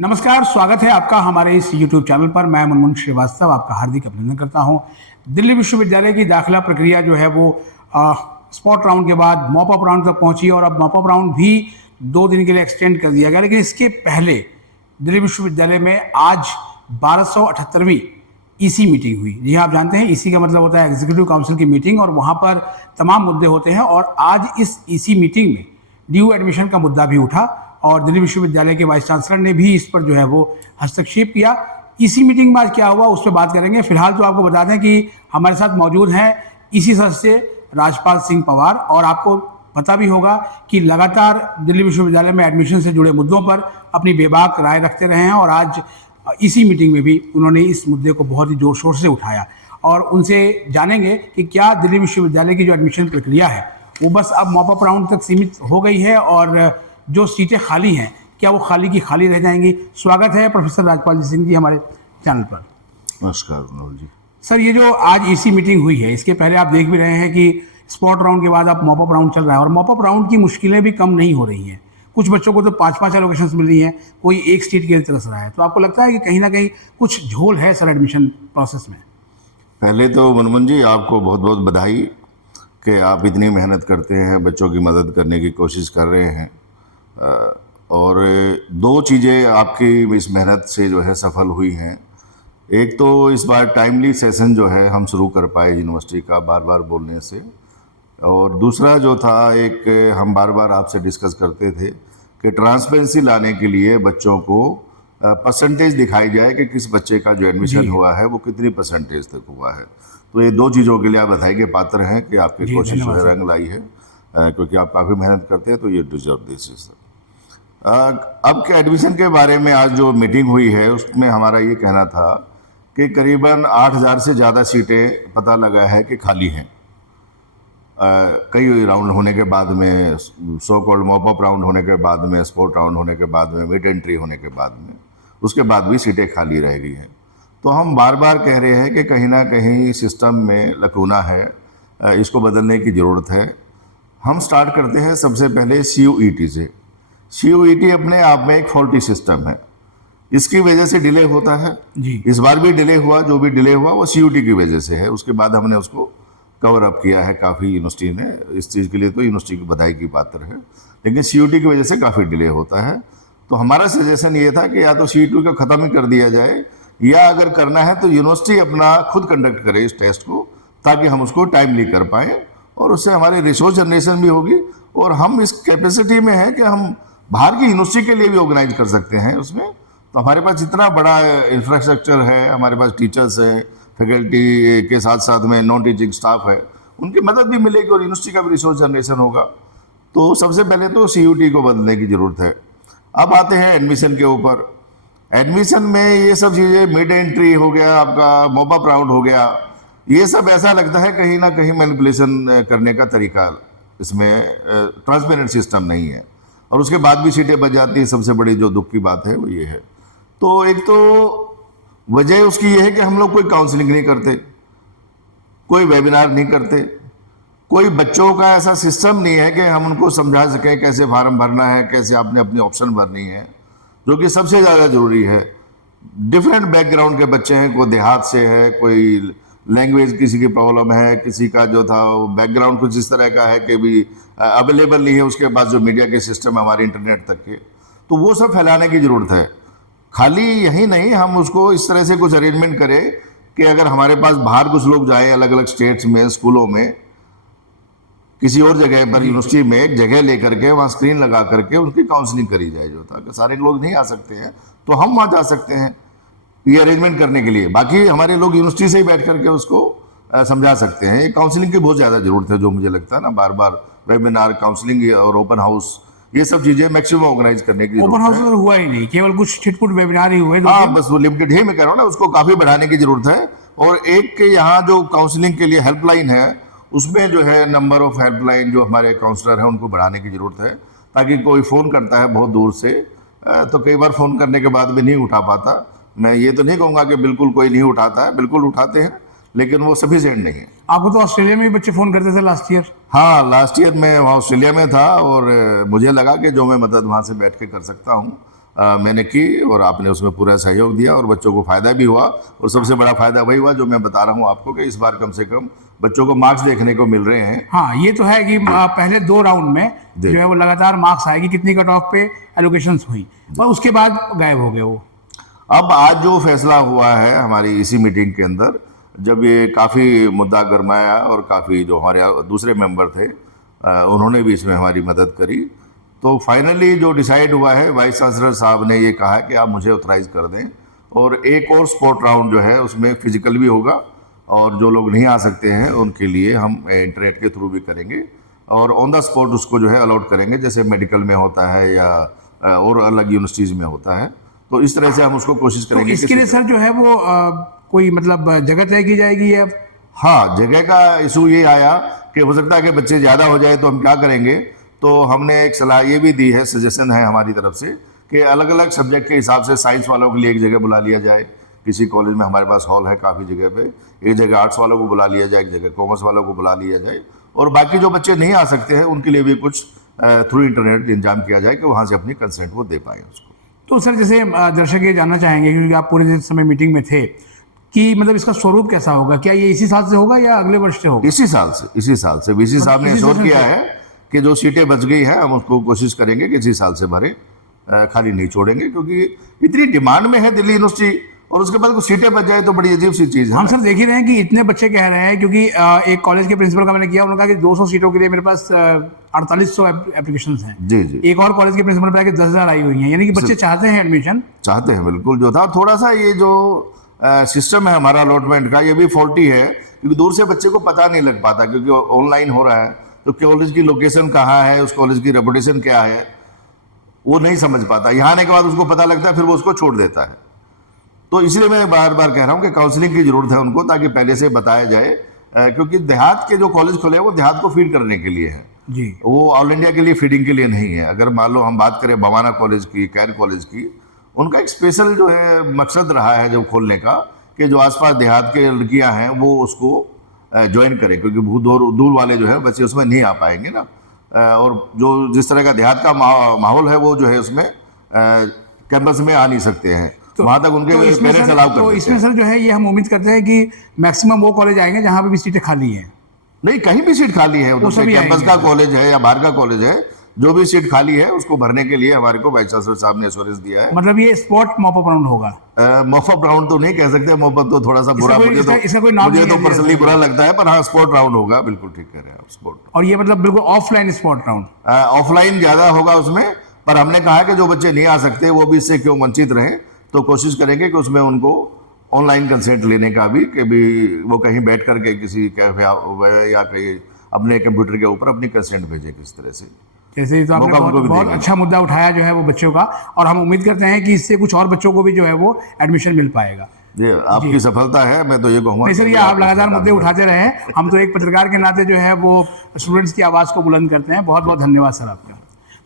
नमस्कार, स्वागत है आपका हमारे इस YouTube चैनल पर। मैं मुनमुन श्रीवास्तव आपका हार्दिक अभिनंदन करता हूं। दिल्ली विश्वविद्यालय की दाखिला प्रक्रिया जो है वो स्पॉट राउंड के बाद मॉप अप राउंड तक पहुंची और अब मॉप अप राउंड भी 2 दिन के लिए एक्सटेंड कर दिया गया। लेकिन इसके पहले दिल्ली विश्वविद्यालय में आज 1278वीं ईसी मीटिंग हुई। जी आप जानते हैं ईसी का मतलब होता है एग्जीक्यूटिव काउंसिल की मीटिंग, और वहां पर तमाम मुद्दे होते हैं। और आज इस ईसी मीटिंग में ड्यू एडमिशन का मुद्दा भी उठा और दिल्ली विश्वविद्यालय के वाइस चांसलर ने भी इस पर जो है वो हस्तक्षेप किया। इसी मीटिंग में आज क्या हुआ उस पर बात करेंगे। फिलहाल तो आपको बता दें कि हमारे साथ मौजूद हैं इसी सदस्य राजपाल सिंह पवार, और आपको पता भी होगा कि लगातार दिल्ली विश्वविद्यालय में एडमिशन से जुड़े मुद्दों पर अपनी बेबाक राय रखते रहे हैं, और आज इसी मीटिंग में भी उन्होंने इस मुद्दे को बहुत ही जोर शोर से उठाया। और उनसे जानेंगे कि क्या दिल्ली विश्वविद्यालय की जो एडमिशन प्रक्रिया है वो बस अब मॉप अप राउंड तक सीमित हो गई है, और जो सीटें खाली हैं क्या वो खाली की खाली रह जाएंगी। स्वागत है प्रोफेसर राजपाल सिंह जी हमारे चैनल पर। नमस्कार मनोज जी। सर, ये जो आज ईसी मीटिंग हुई है इसके पहले आप देख भी रहे हैं कि स्पॉट राउंड के बाद अब मॉप अप राउंड चल रहा है, और मॉप अप राउंड की मुश्किलें भी कम नहीं हो रही हैं। कुछ बच्चों को तो 5-5 एलोकेशन मिल रही हैं, कोई एक सीट के लिए तरस रहा है। तो आपको लगता है कि कहीं ना कहीं कुछ झोल है सर एडमिशन प्रोसेस में? पहले तो मनमोहन जी आपको बहुत बहुत बधाई कि आप इतनी मेहनत करते हैं, बच्चों की मदद करने की कोशिश कर रहे हैं। और 2 चीज़ें आपकी इस मेहनत से जो है सफल हुई हैं। एक तो इस बार टाइमली सेशन जो है हम शुरू कर पाए यूनिवर्सिटी का बार बार बोलने से, और दूसरा जो था एक हम बार बार आपसे डिस्कस करते थे कि ट्रांसपेरेंसी लाने के लिए बच्चों को परसेंटेज दिखाई जाए कि किस बच्चे का जो एडमिशन हुआ है वो कितनी परसेंटेज तक हुआ है। तो ये 2 चीज़ों के लिए आप बधाई के पात्र हैं कि आपकी कोशिश जो है रंग लाई है, क्योंकि आप काफ़ी मेहनत करते हैं, तो ये डिजर्व दिस इज। अब के एडमिशन के बारे में आज जो मीटिंग हुई है उसमें हमारा ये कहना था कि करीबन 8000 से ज़्यादा सीटें पता लगा है कि खाली हैं। कई राउंड होने के बाद में, so called mop up round होने के बाद में, स्पोर्ट राउंड होने के बाद में, मिड एंट्री होने के बाद में, उसके बाद भी सीटें खाली रह गई हैं। तो हम बार बार कह रहे हैं कि कहीं ना कहीं सिस्टम में लकूना है, इसको बदलने की ज़रूरत है। हम स्टार्ट करते हैं सबसे पहले CUET से। CUET अपने आप में एक फॉल्टी सिस्टम है, इसकी वजह से डिले होता है जी। इस बार भी डिले हुआ, जो भी डिले हुआ वो CUET की वजह से है। उसके बाद हमने उसको कवर अप किया है काफ़ी यूनिवर्सिटी ने, इस चीज़ के लिए तो यूनिवर्सिटी की बधाई की पात्र है। लेकिन CUET की वजह से काफ़ी डिले होता है। तो हमारा सजेशन ये था कि या तो CUET को ख़त्म ही कर दिया जाए, या अगर करना है तो यूनिवर्सिटी अपना खुद कंडक्ट करे इस टेस्ट को, ताकि हम उसको टाइमली कर पाएँ, और उससे हमारी रिसोर्स जनरेशन भी होगी, और हम इस कैपेसिटी में हैं कि हम बाहर की यूनिवर्सिटी के लिए भी ऑर्गेनाइज कर सकते हैं उसमें। तो हमारे पास इतना बड़ा इंफ्रास्ट्रक्चर है, हमारे पास टीचर्स हैं, फैकल्टी के साथ साथ में नॉन टीचिंग स्टाफ है, उनकी मदद भी मिलेगी और यूनिवर्सिटी का भी रिसोर्स जनरेशन होगा। तो सबसे पहले तो CUET को बदलने की ज़रूरत है। अब आते हैं एडमिशन के ऊपर। एडमिशन में ये सब चीज़ें, मिड एंट्री हो गया, आपका मॉप अप राउंड हो गया, ये सब ऐसा लगता है कहीं ना कहीं मैनिपुलेशन करने का तरीका, इसमें ट्रांसपेरेंट सिस्टम नहीं है, और उसके बाद भी सीटें बच जाती हैं। सबसे बड़ी जो दुख की बात है वो ये है। तो एक तो वजह उसकी ये है कि हम लोग कोई काउंसलिंग नहीं करते, कोई वेबिनार नहीं करते, कोई बच्चों का ऐसा सिस्टम नहीं है कि हम उनको समझा सकें कैसे फार्म भरना है, कैसे आपने अपनी ऑप्शन भरनी है, जो कि सबसे ज़्यादा ज़रूरी है। डिफरेंट बैकग्राउंड के बच्चे हैं, कोई देहात से है, कोई लैंग्वेज किसी की प्रॉब्लम है, किसी का जो था वो बैकग्राउंड कुछ इस तरह का है कि भी अवेलेबल नहीं है उसके पास जो मीडिया के सिस्टम है हमारे इंटरनेट तक के, तो वो सब फैलाने की ज़रूरत है। खाली यही नहीं, हम उसको इस तरह से कुछ अरेंजमेंट करें कि अगर हमारे पास बाहर कुछ लोग जाएं, अलग अलग स्टेट्स में, स्कूलों में, किसी और जगह पर, यूनिवर्सिटी में एक जगह लेकर के वहाँ स्क्रीन लगा करके उनकी काउंसलिंग करी जाए। जो था सारे लोग नहीं आ सकते हैं तो हम वहाँ जा सकते हैं ये अरेंजमेंट करने के लिए, बाकी हमारे लोग यूनिवर्सिटी से ही बैठ करके उसको समझा सकते हैं। काउंसलिंग की बहुत ज़्यादा ज़रूरत है, जो मुझे लगता है ना, बार बार वेबिनार, काउंसलिंग और ओपन हाउस, ये सब चीज़ें मैक्सिमम ऑर्गेनाइज करने की ओपन हाउस तो हुआ ही नहीं, केवल कुछ छिटपुट वेबिनार ही हुए। हाँ, बस वो लिमिटेड ही मैं कह रहा हूँ ना, उसको काफ़ी बढ़ाने की ज़रूरत है। और एक यहाँ जो काउंसलिंग के लिए हेल्पलाइन है, उसमें जो है नंबर ऑफ हेल्पलाइन जो हमारे काउंसलर हैं उनको बढ़ाने की ज़रूरत है, ताकि कोई फ़ोन करता है बहुत दूर से तो कई बार फ़ोन करने के बाद भी नहीं उठा पाता। मैं ये तो नहीं कहूँगा कि बिल्कुल कोई नहीं उठाता है, बिल्कुल उठाते हैं, लेकिन वो सफिशिएंट नहीं है। आपको तो ऑस्ट्रेलिया में भी बच्चे फ़ोन करते थे लास्ट ईयर? हाँ, लास्ट ईयर मैं वहाँ ऑस्ट्रेलिया में था, और मुझे लगा कि जो मैं मदद वहाँ से बैठ के कर सकता हूँ, मैंने की और आपने उसमें पूरा सहयोग दिया और बच्चों को फ़ायदा भी हुआ। और सबसे बड़ा फ़ायदा वही हुआ जो मैं बता रहा हूँ आपको कि इस बार कम से कम बच्चों को मार्क्स देखने को मिल रहे हैं। हाँ, ये तो है कि पहले 2 राउंड में जो है वो लगातार मार्क्स आएगी, कितनी कट ऑफ पे एलोकेशंस हुई और उसके बाद गायब हो गए वो। अब आज जो फैसला हुआ है हमारी इसी मीटिंग के अंदर, जब ये काफ़ी मुद्दा गरमाया और काफ़ी जो हमारे दूसरे मेंबर थे उन्होंने भी इसमें हमारी मदद करी, तो फाइनली जो डिसाइड हुआ है वाइस चांसलर साहब ने ये कहा कि आप मुझे ऑथराइज कर दें और एक और स्पोर्ट राउंड जो है उसमें फिजिकल भी होगा और जो लोग नहीं आ सकते हैं उनके लिए हम इंटरनेट के थ्रू भी करेंगे और ऑन द स्पॉट उसको जो है अलॉट करेंगे, जैसे मेडिकल में होता है या और अलग यूनिवर्सिटीज़ में होता है। तो इस तरह से हम उसको कोशिश तो करेंगे। इसके लिए सर जो है वो कोई मतलब जगह तय की जाएगी या? हाँ, जगह का इशू ये आया कि हो सकता है कि बच्चे ज़्यादा हो जाए तो हम क्या करेंगे, तो हमने एक सलाह ये भी दी है, सजेशन है हमारी तरफ से कि अलग अलग सब्जेक्ट के हिसाब से साइंस वालों के लिए एक जगह बुला लिया जाए। किसी कॉलेज में हमारे पास हॉल है काफ़ी जगह पे, एक जगह आर्ट्स वालों को बुला लिया जाए, एक जगह कॉमर्स वालों को बुला लिया जाए और बाकी जो बच्चे नहीं आ सकते हैं उनके लिए भी कुछ थ्रू इंटरनेट इंतजाम किया जाए कि वहाँ से अपनी कंसेंट वो दे पाएँ उसको। तो सर जैसे दर्शक ये जानना चाहेंगे क्योंकि आप पूरे समय मीटिंग में थे कि मतलब इसका स्वरूप कैसा होगा, क्या ये इसी साल से होगा या अगले वर्ष से होगा? इसी साल से वीसी साहब ने इंश्योर किया है कि जो सीटें बच गई हैं हम उसको कोशिश करेंगे कि इसी साल से भरें, खाली नहीं छोड़ेंगे, क्योंकि इतनी डिमांड में है दिल्ली यूनिवर्सिटी और उसके बाद कुछ सीटें बच जाए तो बड़ी अजीब सी चीज़ है। हम सर देख ही रहे हैं कि इतने बच्चे कह रहे हैं क्योंकि एक कॉलेज के प्रिंसिपल का मैंने किया, उन्होंने कहा कि 200 सीटों के लिए मेरे पास 4800 एप्लीकेशंस हैं। जी जी। एक और कॉलेज के प्रिंसिपल ने बताया कि 10,000 आई हुई हैं, यानी कि बच्चे चाहते हैं एडमिशन। चाहते हैं बिल्कुल। जो था थोड़ा सा ये जो सिस्टम है हमारा अलॉटमेंट का, ये भी फॉल्टी है क्योंकि दूर से बच्चे को पता नहीं लग पाता क्योंकि ऑनलाइन हो रहा है, तो कॉलेज की लोकेशन कहाँ है, उस कॉलेज की रेपुटेशन क्या है, वो नहीं समझ पाता। यहाँ आने के बाद उसको पता लगता है, फिर वो उसको छोड़ देता है। तो इसलिए मैं बार बार कह रहा हूँ कि काउंसलिंग की जरूरत है उनको, ताकि पहले से बताया जाए, क्योंकि देहात के जो कॉलेज खुले हैं वो देहात को फीड करने के लिए है जी, वो ऑल इंडिया के लिए फीडिंग के लिए नहीं है। अगर मान लो हम बात करें भवाना कॉलेज की, कैर कॉलेज की, उनका एक स्पेशल जो है मकसद रहा है जब खोलने का कि जो आसपास देहात के लड़कियां हैं वो उसको ज्वाइन करें, क्योंकि बहुत दूर वाले जो है बच्चे उसमें नहीं आ पाएंगे ना। और जो जिस तरह का देहात का माहौल है वो जो है उसमें कैंपस में आ नहीं सकते हैं, तो वहाँ तक उनके पेरेंट्स अलाउ कर देते हैं। तो इसमें सर जो है ये हम उम्मीद करते हैं कि मैक्सिमम वो कॉलेज आएंगे जहाँ पे भी सीटें खाली हैं। नहीं, कहीं भी सीट खाली है, उधर से कैंपस का कॉलेज है या बाहर का कॉलेज है, जो भी सीट खाली है उसको भरने के लिए हमारे को वाइस चांसलर साहब ने एश्योरेंस दिया है। मतलब ये स्पॉट मॉप अप राउंड होगा? मॉप अप राउंड तो नहीं कह सकते, मॉप अप तो थोड़ा सा बुरा, मुझे तो पर्सनली बुरा लगता है, पर हाँ स्पॉट राउंड होगा, बिल्कुल ठीक कह रहे हैं आप, स्पॉट। और ये मतलब बिल्कुल ऑफलाइन स्पॉट राउंड? ऑफलाइन ज्यादा होगा उसमें, पर हमने कहा कि जो बच्चे नहीं आ सकते वो भी इससे क्यों वंचित रहें, तो कोशिश करेंगे कि उसमें उनको ऑनलाइन कंसेंट लेने का भी, कि भी वो कहीं बैठ करके किसी कैफे या कहीं अपने कंप्यूटर के ऊपर अपनी कंसेंट भेजे किस तरह से। जैसे ही तो आपने बहुत अच्छा मुद्दा उठाया जो है वो बच्चों का, और हम उम्मीद करते हैं कि इससे कुछ और बच्चों को भी जो है वो एडमिशन मिल पाएगा। जी, आपकी सफलता है, मैं तो ये कहूँगा। नहीं सर, ये आप लगातार मुद्दे उठाते रहे, हम तो एक पत्रकार के नाते जो है वो स्टूडेंट्स की आवाज़ को बुलंद करते हैं। बहुत बहुत धन्यवाद सर आपका।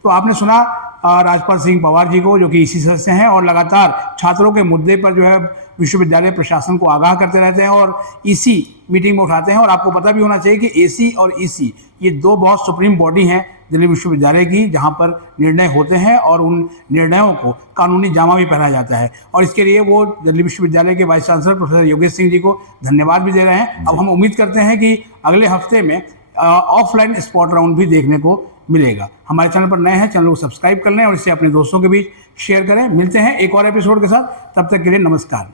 तो आपने सुना राजपाल सिंह पवार जी को, जो कि इसी सदस्य हैं और लगातार छात्रों के मुद्दे पर जो है विश्वविद्यालय प्रशासन को आगाह करते रहते हैं और इसी मीटिंग में उठाते हैं। और आपको पता भी होना चाहिए कि एसी और ईसी ये दो बहुत सुप्रीम बॉडी हैं दिल्ली विश्वविद्यालय की, जहां पर निर्णय होते हैं और उन निर्णयों को कानूनी जामा भी पहनाया जाता है। और इसके लिए वो दिल्ली विश्वविद्यालय के vice chancellor professor Yogesh Singh ji को धन्यवाद भी दे रहे हैं। अब हम उम्मीद करते हैं कि अगले हफ्ते में ऑफलाइन स्पॉट राउंड भी देखने को मिलेगा। हमारे चैनल पर नए हैं, चैनल को सब्सक्राइब कर लें और इसे अपने दोस्तों के बीच शेयर करें। मिलते हैं एक और एपिसोड के साथ, तब तक के लिए नमस्कार।